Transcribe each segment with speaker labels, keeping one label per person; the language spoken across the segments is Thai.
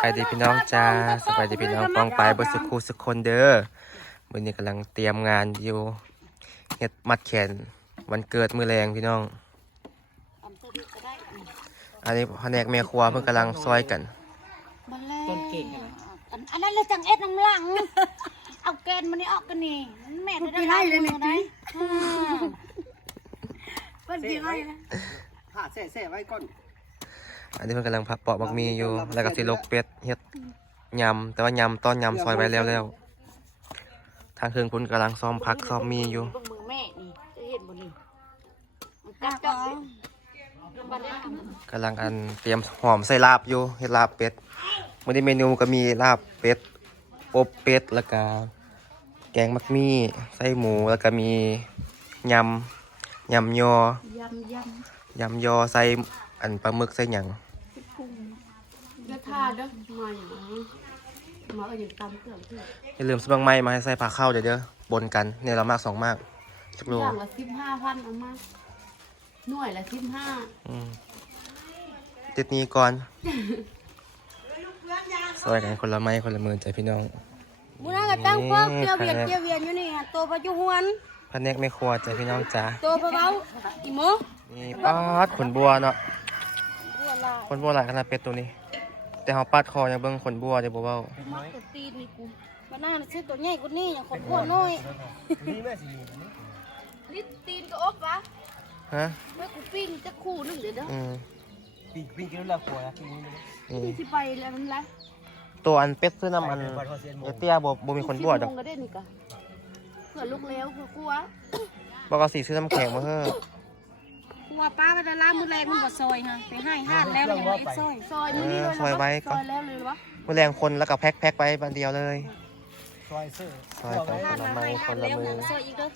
Speaker 1: ไปดีพี่น้องจ้าสบายดีพี่น้องปองไปเบดสุคูสุกคนเด้อวันนี้กำลังเตรียมงานอยู่เฮ็ดมัดแขนวันเกิดมือแรงพี่น้อง อันนี้แผนกแม่ครัวเพิ่งกำลังซอยกัน
Speaker 2: มาแล้ว
Speaker 3: ต้นเก่งอะ
Speaker 2: อันอันนั้นเลยจังเอ็ดน้ำหลัง เอาแกนมันนี่ออกกันนี่แม่ได้ได้เลยนี่ได้เพิ่นสิไล่นะ
Speaker 3: ผ่าแส่ๆไว้ก่อน
Speaker 1: อันนี้เพิ่งกำลังพับเปาะบักมีอยู่ แล้วก็สิลกเป็ดเฮ็ดยำแต่ว่ายำตอนยำซอยไว้แล้วแล้ว ทางเครื่องพุ่นกำลังซ้อมพักซ้อมมีอยู่
Speaker 2: เบิ่งมือแม่นี่จะเห็นบ่นี่มันกัดจับเลยบัดนี้
Speaker 1: กำลังอันเตรียมหอมใส่ลาบอยู่เฮ็ดลาบเป็ดมื้อนี้เมนูก็มีลาบเป็ดอบเป็ดแล้วก็แกงมักมี่ไส้หมูแล้วก็มียำยำยอยำ
Speaker 2: ย
Speaker 1: ยำยอใส่ อันปลาหมึกใส่หยังำ
Speaker 2: กุ้งเดี๋ยวทาเด้อมาอย่างนี้มาเอาอย่างตำเครื่องเทศ
Speaker 1: อย่าลืมซื้อบางไม้มาให้ใส่ปลาเข้าเดี๋ยวเด้อบนกันเนี่ยเรามากสองมากสักโล
Speaker 2: อย่างละสิบห้าพันเอามาหน่วยละสิบห้า
Speaker 1: อืมติดนี้ก่อนซอยกันคนละไม้คนละมือใจพี่น้อง
Speaker 2: บุญนากระตั้งพวกเกี่ยวเวียนเกี่ยวเวียนอยู่นี่ฮะตัวปัจจุบัน
Speaker 1: พะแนกไม่ครัวใจพี่น้องจ้า
Speaker 2: ตัวปลาเบาอีโม
Speaker 1: นี่ปาดขนบัวเนาะ
Speaker 2: บัว ลาย
Speaker 1: ขนบัวหลายขนาดเป็ดตัวนี้ แต่เขาปาดคอยังเบิ่งขนบัวเดี๋ยวบ่เว้า
Speaker 2: มักตัวตีนนี่กูมันน่าซื้อตัวใหญ่กว่านี้อย่างคนพวกน้อย
Speaker 3: นี่แม่สิ
Speaker 2: ลิตตีนก็อบวะ
Speaker 1: ฮะ
Speaker 2: เมื่อกูปิ้งจะคู่นึงเดี๋ยวเด้อ
Speaker 1: อืม
Speaker 3: ปีกปีกกินแล้วครัวนะปีนี้
Speaker 1: นี่
Speaker 2: นี่สิไปแล้วมันไร
Speaker 1: ตัวอันเป็ดซื้อน้ำอันเอเตี้ยบ่บ่มีขนบัวดอก
Speaker 2: ก็ได้นี่กะเผื่อลูกแล้วเผื่อกลัว
Speaker 1: บอกเอาสีซื้อน้ำแข็งมาเฮ้อะ
Speaker 2: ก ลัวป้าไปละลามือแรงมันบ่ซอยฮะไปให้ห้านแล้วมันบ่ซอยซอยมือนี้เลยซอยแล้วเลยวะ
Speaker 1: มื้อแรงคนแล้วก็แพ็คแพ็คไปบันเดียวเลย
Speaker 3: ซอยเสื้อ
Speaker 1: ซอยไปคนละไม้คนละมือ
Speaker 2: ซอยอีกเด้อ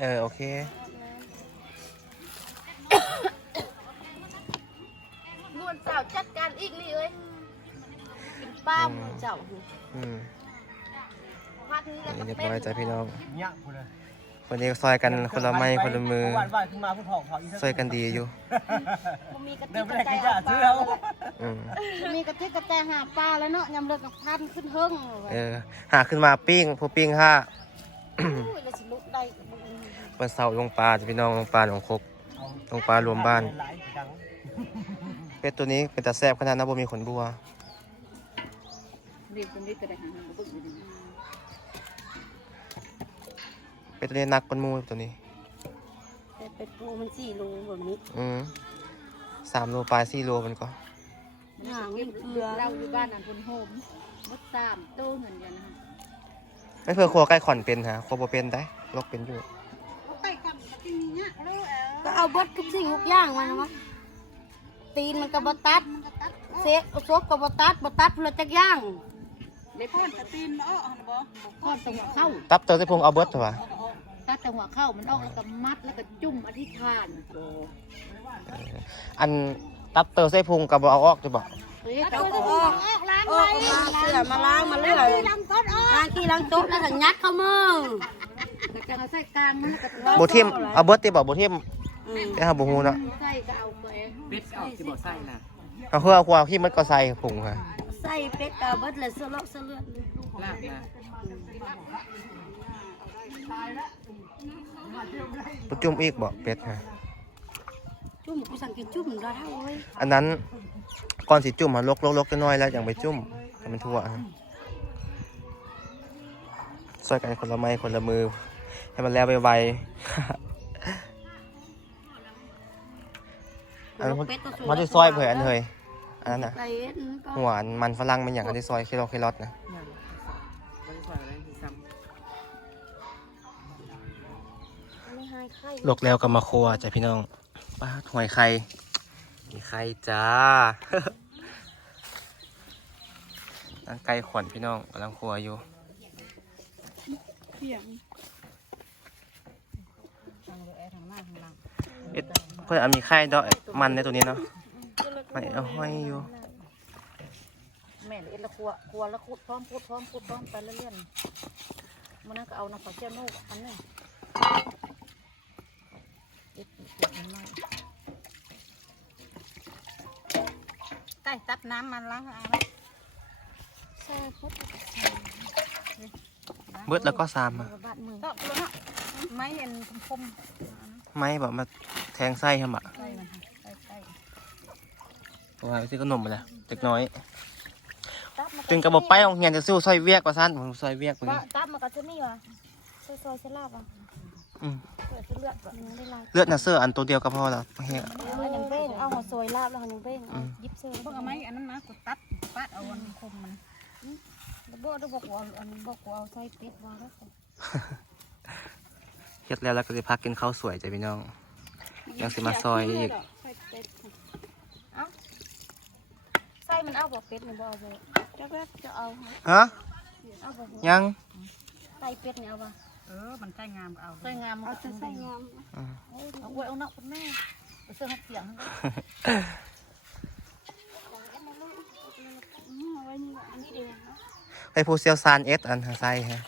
Speaker 1: เออโอเค
Speaker 2: นวลเจ้าจัดการอีกนี่เอ้ยกินป้าหมูเจ้า
Speaker 1: อืม
Speaker 2: พัดนี้แล้ว
Speaker 1: นี่
Speaker 2: ก็
Speaker 1: เรียบ
Speaker 2: เป็
Speaker 1: ร้อยจ้ะพี่น้อง
Speaker 3: เนี่ยพูดเลย
Speaker 1: วันนี้ก็ซอยกันคนละไม้คนละมือ
Speaker 3: หวานหวานขึ้นมาพูดถอกถอกอีก
Speaker 1: ซอยกันดีอยู่
Speaker 2: บ่มีกระ
Speaker 3: เดิ
Speaker 2: ติ
Speaker 3: น
Speaker 2: ก
Speaker 3: ไป
Speaker 2: กระ
Speaker 3: ไหน
Speaker 2: แต
Speaker 3: กิน
Speaker 2: เอา
Speaker 3: ยา
Speaker 2: ป
Speaker 3: ซื้อเอา
Speaker 1: อืม
Speaker 2: ลามีกระติกกระแตหาปลาแล้วเนาะยำเลิกกับพันขึ้นเฮิง
Speaker 1: เออหาขึ้นมาปิ้งผู้ปิ้งห้า
Speaker 2: โอ้ยแล้วสิลุกได้กับมึง
Speaker 1: วันเสาร์ลงปลาจ้ะพี่น้องลงปลาหนองคกลงปลารวมบ้าน
Speaker 3: หลายดัง
Speaker 1: เป็ดตัวนี้เป็นตาแซ่บขนาดนั้นบ่มีขนบัว
Speaker 2: เรียนคนนี้ก็ได้หาหาบ่อยู่ดี
Speaker 1: เป็ดตัวนี้หนักกว่าหมูตัวนี้
Speaker 2: แต่เป็ดปูมัน4โลแบบนี้
Speaker 1: อืมสามโลปลายสี่โลมันก็
Speaker 2: หางเกลือเราอยู่บ้านอันพุ่นโฮมมด3โตเหมือนกันนะ
Speaker 1: ไม่เพื่อครัวใกล้ขอนเป็นฮะครัวบ่เป็นได้ลกเป็นอยู่
Speaker 2: ก็เอาเบดทุกสิ่งทุกอย่างมานะวะตีนมันก็บ่ตัดเซะซบก็บ่ตัดบ่ตัดเพื่อจักอย่างได้พ่อนตะตีนอ้อหั่นบ่พ่อนตะหัวเข้า
Speaker 1: ตับเตอร์ที่พงเอาเบิดเถอะวะ
Speaker 2: ตัดแต่หัวเข้ามันออกแล้วก็มัดแล้วก็จุ่มอธิษฐาน
Speaker 1: อันตับเตอร์ใส่พุงกับบ่เอาออกจะบอก
Speaker 2: เฮ้ยต้องออกล้างไว้เสือมาล้างมาเรื่อยล้างก้นออกล้างขี้ล้างโต๊ะแล้วก็ยัดเข้ามือแล้วก็เอาใส่กลางมันแล้วก็
Speaker 1: บ่ทิมเอาเบิดติบอกบ่ทิมแต่เฮาบ่ฮู้เนาะ
Speaker 2: ใส่ก็เอาไป
Speaker 3: เป็ดออกที่บ่ใส่น่ะ
Speaker 1: เอาเพื่อความที่มันก็ใส่พุงค่ะ
Speaker 2: ใส่เป็ดกาเบิดเลยเสือเลาะเสือเลือด
Speaker 3: ลาบนะ
Speaker 1: บ่จุ่มอีกบ่เป็ดฮะ
Speaker 2: จุ่มกูสั่งกินจุ่มได้เท่าเว้ย
Speaker 1: อันนั้นก่อนสิจุ่มมันลกลกลกน้อยๆแล้วอย่างไปจุ่มให้มันทั่วฮะซอยกันคนละไม้คนละมือ ให้มันแล้วไวๆอันนั้นมันจะซอยเผื่ออันเฮยอันนั้นน่ะ
Speaker 2: ใส่เอ็ดมันก็
Speaker 1: หัวอันมันฝรั่งมันอย่างอันที่ซอยเคโลเคลอตนะ
Speaker 3: ไม่
Speaker 2: ห้ไข่
Speaker 1: ลกแล้วก็มาครัวจ้ะพี่น้องป้าหอยไข่มีไข่จ้านั่งไก่ขวัญพี่น้องกำลังครัวอยู่
Speaker 2: เสียง
Speaker 1: เอ็ดเพื่อนเอามีไข่ดอกมันในตัวนี้เนาะมันเอาห้อยอยู่
Speaker 2: แม่เอ็ดละครัวครัวละคุดพร้อมพูดพร้อมพูดพร้อมไปเรื่อยๆมันนั่นก็เอาน้ำปลาเจ้านูกอันนึง เอ็ดเอ็ดน้อยใกล้ตัดน้ำมันล้างเอาใส่พุทธ
Speaker 1: เบิดแล้วก็ซามอะ
Speaker 2: บาดมือก็ตัวเนาะไม้เห็นคม
Speaker 1: ไม้แบบมาแทงไส้ครับอะ
Speaker 2: ๆใส่มันใส่ใส่
Speaker 1: เพราะว่าซื้อขนมมาแล้วเล็กน้อย
Speaker 2: ตับมัน
Speaker 1: จึงกระบอกไปโรงเรียนจะสู้ซอยเวียกว่าสั้นผมซอยเวียกไป
Speaker 2: ว่าตับมันก็จะนี่วะซอยซอยเสลาบอะ
Speaker 1: อืม
Speaker 2: เปิดเลือดก่อนได้ลาย
Speaker 1: เลือดน่ะเสื้ออันตัวเดียวก็พอแล้วเฮ้ย
Speaker 2: เอาอย่างเป้งเอาหัวซอยลาบแล้วหัวอย่างเป้งเอายิบเสื้อ
Speaker 4: พวกเอาไม้อันนั้นนะกดตัดปัดเอาอันคมมัน
Speaker 2: แล้วบอกได้บอกว่าอันบอกว่าเอาใส่เป็ดวางแล้ว
Speaker 1: เฮ็ดแล้วแล้วก็จะพักกินข้าวสวยจ้ะพี่น้องยังสิมาซอยอีก
Speaker 2: ใส่เป็ดเอาใส่มันเอาบอกเป็ดมันบอกเอาเลยจะก็จะเอา
Speaker 1: ฮะ
Speaker 2: เอาบอก
Speaker 1: ยัง
Speaker 2: ใส่เป็ดเนี่ยเอาป่ะ
Speaker 4: เออ มันใกล้งามก็เอา
Speaker 2: ใส่งามเอาจะใส่งาม
Speaker 1: อืม
Speaker 4: เอาไว้เอาเนาะคุณแม่เอาเสื้อหัดเสียง
Speaker 2: เอาไว้นี่อันนี้เดียว
Speaker 1: ให้ผู้เชี่ยวชาญเอสอันหาไส้ฮะ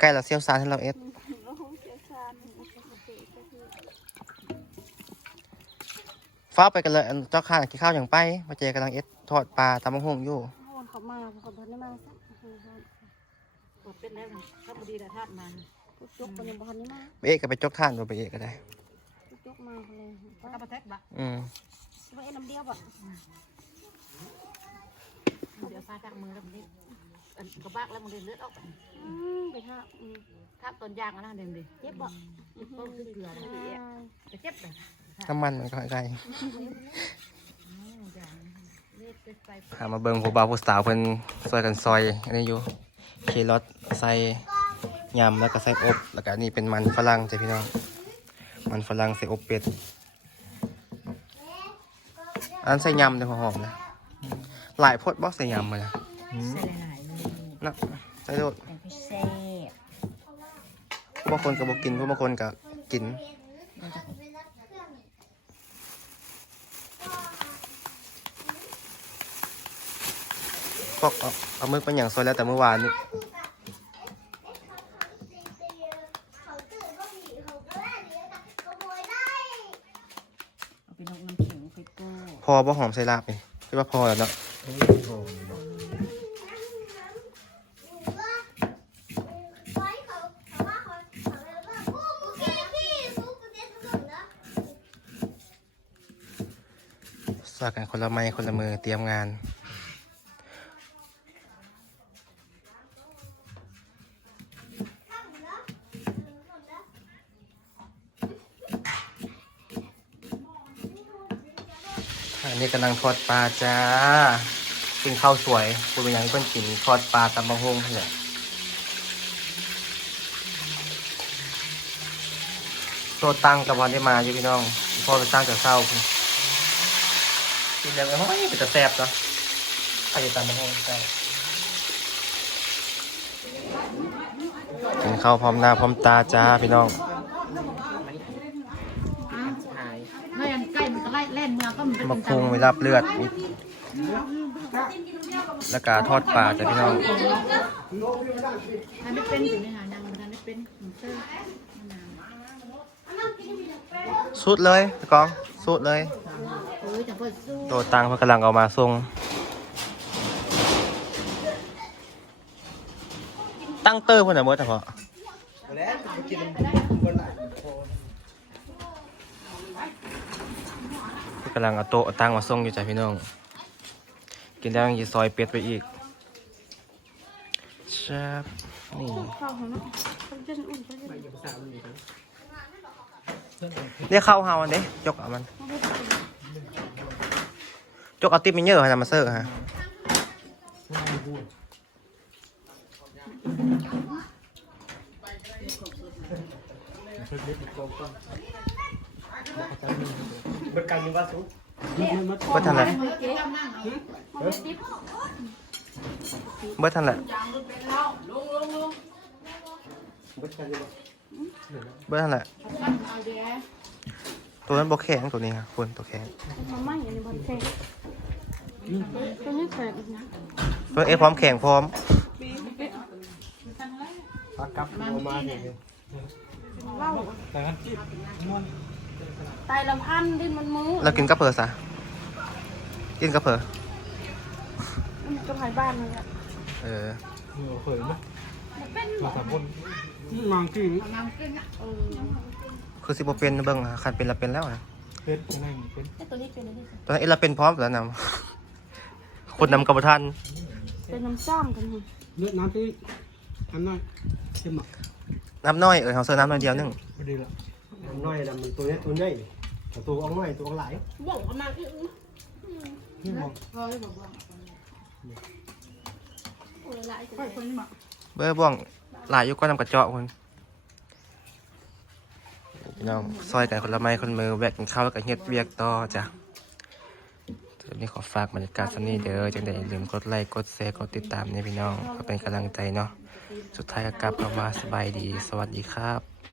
Speaker 1: ใกล้เราเชี่ยวชาญให้เราเอสฟ้าไปกันเลยอันเจ้าข้ากินข้าวอย่างไปมาเจอกำลังเอสทอดปลาตำมะฮุ่งอยู่
Speaker 2: คนเขามาคนพันได้มาสัก
Speaker 4: กดเป็นแล้วถ้าพอดีแต่ธาตุมัน
Speaker 2: จุกคนยังพันได้มา
Speaker 1: ไปเอกก็ไปจกท่านดูไปเอกก็ได้
Speaker 2: จุกมาเลย
Speaker 4: ก็ประแทกบะ
Speaker 1: อืม
Speaker 2: ว่าเอ็นน้ำเดียวบ่
Speaker 4: เดี๋ยวฟาจากมือแล้วมันนี่อันกระบากแล้วมันเลือดออก
Speaker 2: ไปท่า
Speaker 4: ทับต้นยางอันนั้นเด่นดิ
Speaker 2: เจ็บบ่
Speaker 4: ต้นคือเกลือจะเจ็บเลย
Speaker 1: น้ำมันมันก็ใกล้
Speaker 4: อย่างเลือดไป
Speaker 1: หามาเบิ่งผู้บ่าวผู้สาวเพิ่นซอยกันซอยอันนี้อยู่ เครอทใส่ยำแล้วก็ใส่อบแล้วก็อันนี่เป็นมันฝรั่งจ้ะพี่น้อง มันฝรั่งใส่อบเป็ด อันใส่ยำเลยหอมๆนะ หลายพดบ่ใส่ยำมานะ
Speaker 4: ใส่หลายๆเลย
Speaker 1: นะใส่โดด
Speaker 4: แต่พิเศษ
Speaker 1: บางคนก็บ่กินพวกบางคนก็กิน พวกเอาเอามือเป็นอย่างซอยแล้วแต่เมื่อวานนี้
Speaker 4: เอาไปนกน้ำแข็งไปโก้
Speaker 1: พอบ่หอมใส่ลาบนี่คิดว่าพอแล้วเนาะสากันคนละไม้คนละมือเตรียมงาน อันนี้กำลังทอดปลาจ้ากินข้าวสวยคุณเป็นอย่างเพื่อนกินทอดปลาตำบังฮงเนี่ยโตตั้งกับวันได้มาอยู่พี่น้องพ่อไปสร้างจากเศร้าคุณกินแล้วก็เฮ้ยเป็นแต่แซ่บเนาะใครจะตำบังฮงใช่กินข้าวพร้อมหน้าพร้อมตาจ้าพี่น้อง
Speaker 4: แล่นใกล้มันก็ไล่แล่นเมืองก็มันเป็น
Speaker 1: มะคุงไว้รับเลือดมีแล้วก็ทอดปลาจ้ะพี่น้อง
Speaker 4: ทันได้เป็นอยู่ในหายังทันได้เป็นมันเตอร์
Speaker 1: สุดเลยตะกองสุดเลย
Speaker 4: เออจังเปิดสู้
Speaker 1: ตัวตังเพื่อกำลังเอามาส่งตั้งเตอร์เพื่อนอะเมื่อแต่พอเพิ่น กำลังเอาโต๊ะเอาตั้งมาส่งอยู่จ้ะพี่น้อง กินแล้วยังจะซอยเป็ดไปอีกชบนี่
Speaker 2: เนาะเขาจะอุ่นเขาจะ
Speaker 1: เรียกเข้าเฮาอันเด้จกเอามัน จกเอาติ๊บมิเยอะให้นำมาเซอร์ฮะเบิดทันเลยเบิดทันเลยเบิดทันเลยตัวนั้นบกแข็งตัวนี้ครับคุณตัวแข็ง
Speaker 2: มาไหม้อันนี้บนแข็งตัวนี้แข็งอีกนะ
Speaker 1: ตัวเอพร้อมแข็งพร้อม
Speaker 2: ไตลำพันดิ้นมันมือ
Speaker 1: เรากินกับเปิดซะ
Speaker 2: เกิ
Speaker 1: นกับเผอ
Speaker 5: มันก็ภายบ้านนั่นแหละ
Speaker 1: เออ
Speaker 6: เออเคยไหมเราสามคนนางกิ้ง
Speaker 4: เอาน้ำขึ้นอะ
Speaker 5: เออ
Speaker 1: คือสิบ่เป็นเบิ่งอะคันเป็นละเป็นแล้วนะ
Speaker 6: เป็นอะไรเป็น
Speaker 5: ไอ้ตัวนี้เป็นอะไร
Speaker 1: ตอนนั้นเอละเป็นพร้อมแล้วนำคนนำกับบ่ทัน
Speaker 5: เป็นน้ำจ้ำกันค่ะ
Speaker 6: เลือดน้ำที่อันน้อยเต็มอะ
Speaker 1: น้ำน้อยเออเฮาเสิร์ฟน้ำน้อยเดียวหนึง
Speaker 6: พอดีละ
Speaker 3: น้อยดำมันตัวนี้ตัวใหญ่แต่ตัวอ่องน้อยตัวอ่องหลาย
Speaker 5: บอกเอามาอีก
Speaker 6: นี่บอก
Speaker 4: พอเลยบอกว่า
Speaker 5: โอ้ยหลาย
Speaker 4: ค่อยคนนี้บอก
Speaker 1: เบอร์บ่วงหลายอยู่ก็นำกระเจาะคนพี่น้องซอยกันคนละไม้คนมือแวะกินข้าวแล้วก็เฮ็ดเวียกต่อจ้ะวันนี้ขอฝากบรรยากาศสำนี้เด้อจังได๋อย่าลืมกดไลค์กดแชร์กดติดตามเนี่ยพี่น้องเพื่อเป็นกำลังใจเนาะสุดท้ายก็กลับคำว่าสบายดี สวัสดีครับ